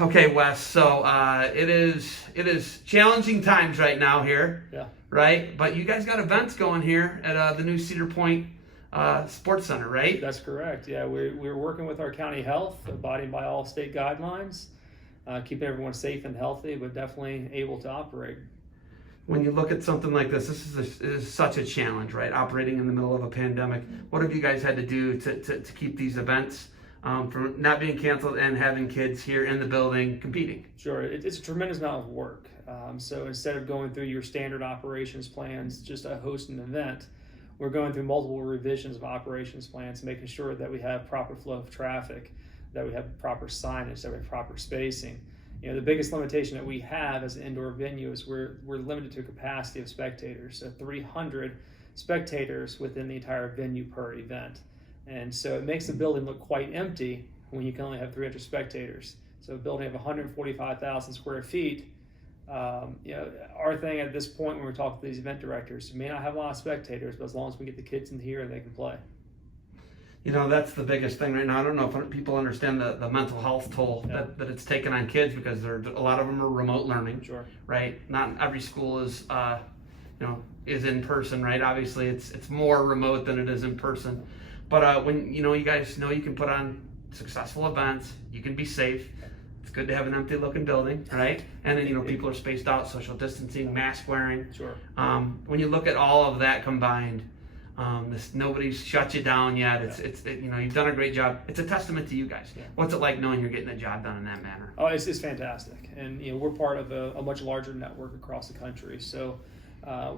Okay, Wes. So it is challenging times right now here. Yeah. Right, but you guys got events going here at the new Cedar Point Sports Center, right? That's correct. Yeah, we're working with our county health, abiding by all state guidelines, keeping everyone safe and healthy, but definitely able to operate. When you look at something like this is such a challenge, right? Operating in the middle of a pandemic. What have you guys had to do to keep these events from not being canceled and having kids here in the building competing? Sure, it's a tremendous amount of work. So instead of going through your standard operations plans, just to host an event, we're going through multiple revisions of operations plans, making sure that we have proper flow of traffic, that we have proper signage, that we have proper spacing. You know, the biggest limitation that we have as an indoor venue is we're limited to a capacity of spectators, so 300 spectators within the entire venue per event. And so it makes the building look quite empty when you can only have 300 spectators. So a building of 145,000 square feet, our thing at this point when we're talking to these event directors, we may not have a lot of spectators, but as long as we get the kids in here and they can play. You know, that's the biggest thing right now. I don't know if people understand the mental health toll that it's taken on kids, because a lot of them are remote learning. Sure. Right? Not every school is is in person, right? Obviously it's more remote than it is in person. But when you guys know you can put on successful events, you can be safe. It's good to have an empty looking building, right? And then people are spaced out, social distancing, mask wearing. Sure. When you look at all of that combined, nobody's shut you down yet. You've done a great job. It's a testament to you guys. Yeah. What's it like knowing you're getting the job done in that manner? Oh, it's fantastic, and we're part of a much larger network across the country. So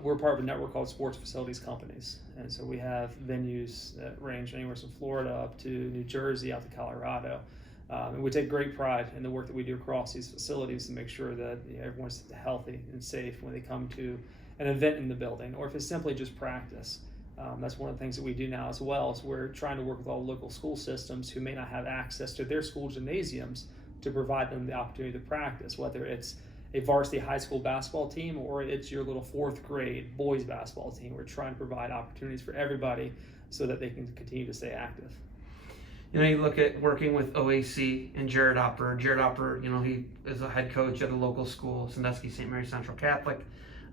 we're part of a network called Sports Facilities Companies, and so we have venues that range anywhere from Florida up to New Jersey, out to Colorado. And we take great pride in the work that we do across these facilities to make sure that everyone's healthy and safe when they come to an event in the building, or if it's simply just practice. That's one of the things that we do now as well, is we're trying to work with all local school systems who may not have access to their school gymnasiums to provide them the opportunity to practice, whether it's a varsity high school basketball team or it's your little fourth grade boys basketball team. We're trying to provide opportunities for everybody so that they can continue to stay active. You look at working with OAC and Jared Opper. Jared Opper, he is a head coach at a local school, Sandusky St. Mary Central Catholic.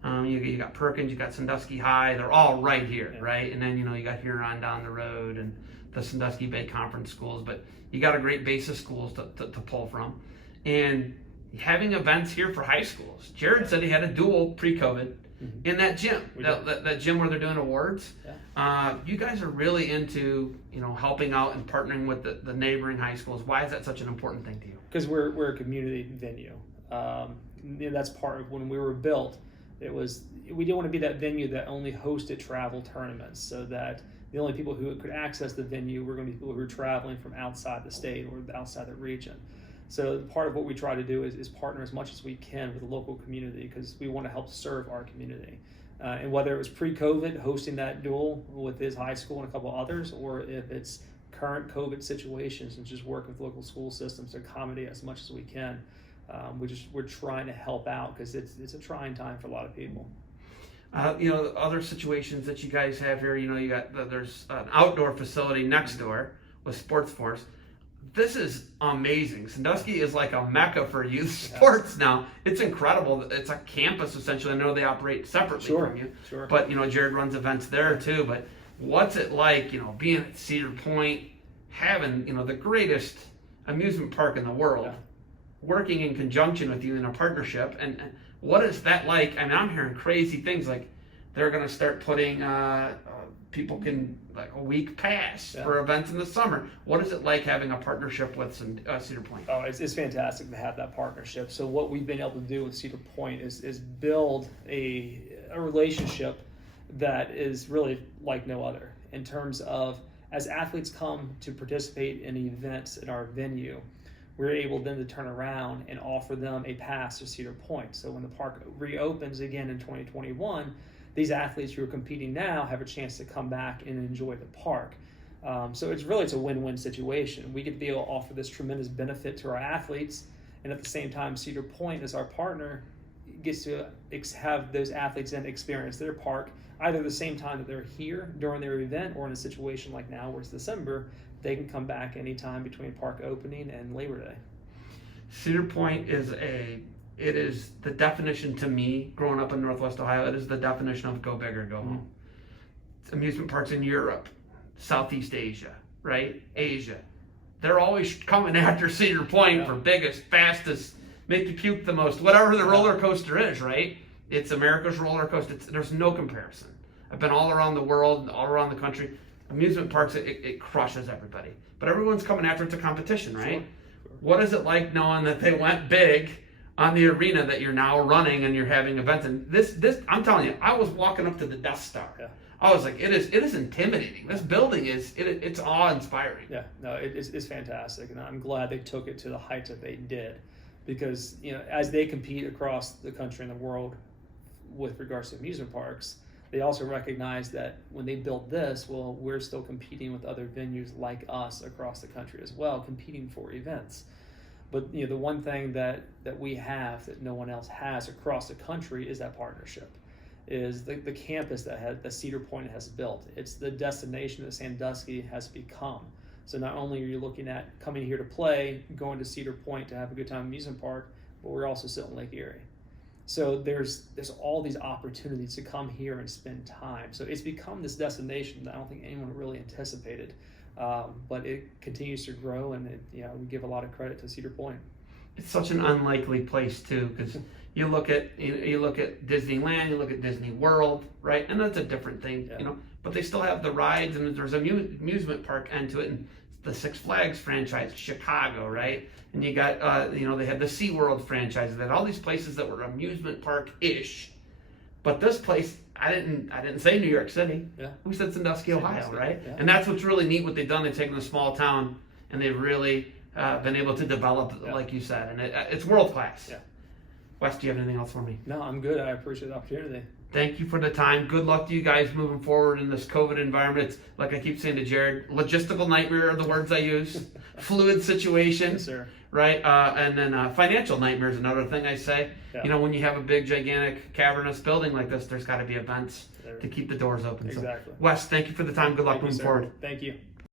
You got Perkins, you got Sandusky High. They're all right here, right? And then you got Huron down the road and the Sandusky Bay Conference schools. But you got a great base of schools to pull from, and having events here for high schools. Jared said he had a duel pre-COVID in that gym, that gym where they're doing awards. Yeah. You guys are really into helping out and partnering with the neighboring high schools. Why is that such an important thing to you? Because we're a community venue. That's part of when we were built. We didn't want to be that venue that only hosted travel tournaments, so that the only people who could access the venue were going to be people who are traveling from outside the state or outside the region. So part of what we try to do is partner as much as we can with the local community, because we want to help serve our community. And whether it was pre-COVID hosting that duel with his high school and a couple others, or if it's current COVID situations and just work with local school systems to accommodate as much as we can, we're trying to help out, because it's a trying time for a lot of people. Other situations that you guys have here, there's an outdoor facility next door with Sports Force. This is amazing. Sandusky is like a mecca for youth sports now. It's incredible. It's a campus essentially. I know they operate separately from you, but Jared runs events there too. But what's it like, being at Cedar Point, having the greatest amusement park in the world, working in conjunction with you in a partnership, and what is that like? I mean, I'm hearing crazy things like they're going to start putting people can like a week pass for events in the summer. What is it like having a partnership with Cedar Point? Oh, it's fantastic to have that partnership. So what we've been able to do with Cedar Point is build a relationship that is really like no other, in terms of, as athletes come to participate in events at our venue, we're able then to turn around and offer them a pass to Cedar Point. So when the park reopens again in 2021, these athletes who are competing now have a chance to come back and enjoy the park. So it's a win-win situation. We get to be able to offer this tremendous benefit to our athletes, and at the same time, Cedar Point, as our partner, gets to have those athletes then experience their park either the same time that they're here during their event, or in a situation like now where it's December, they can come back anytime between park opening and Labor Day. Cedar Point it is the definition to me, growing up in Northwest Ohio, it is the definition of go big or go home. Amusement parks in Europe, Southeast Asia, right? Asia. They're always coming after Cedar Point for biggest, fastest, make you puke the most, whatever the roller coaster is, right? It's America's roller coaster. There's no comparison. I've been all around the world, all around the country. Amusement parks, it crushes everybody. But everyone's coming after it's a competition, right? Sure. What is it like knowing that they went big on the arena that you're now running and you're having events? And this, I'm telling you, I was walking up to the Death Star. Yeah. I was like, it is intimidating. This building it's awe-inspiring. Yeah, no, it's fantastic, and I'm glad they took it to the heights that they did, because as they compete across the country and the world with regards to amusement parks, they also recognize that when they built this, well, we're still competing with other venues like us across the country as well, competing for events. But the one thing that we have that no one else has across the country is that partnership. Is the campus that Cedar Point has built. It's the destination that Sandusky has become. So not only are you looking at coming here to play, going to Cedar Point to have a good time at amusement park, but we're also still in Lake Erie. So there's all these opportunities to come here and spend time. So it's become this destination that I don't think anyone really anticipated, but it continues to grow, and we give a lot of credit to Cedar Point. It's such an unlikely place too, because you look at Disneyland, you look at Disney World, right? And that's a different thing, but they still have the rides, and there's an amusement park end to it, and the Six Flags franchise, Chicago, right? And you got, they had the SeaWorld franchise. They had all these places that were amusement park-ish. But this place, I didn't say New York City. Yeah. We said Sandusky, Ohio, right? Yeah. And that's what's really neat what they've done. They've taken a small town, and they've really been able to develop, like you said, and it's world class. Yeah. Wes, do you have anything else for me? No, I'm good. I appreciate the opportunity. Thank you for the time. Good luck to you guys moving forward in this COVID environment. It's, like I keep saying to Jared, logistical nightmare are the words I use. Fluid situation. Yes, sir. Right? And then financial nightmare is another thing I say. Yeah. When you have a big, gigantic, cavernous building like this, there's got to be events to keep the doors open. Exactly. So, Wes, thank you for the time. Good luck moving forward. Thank you.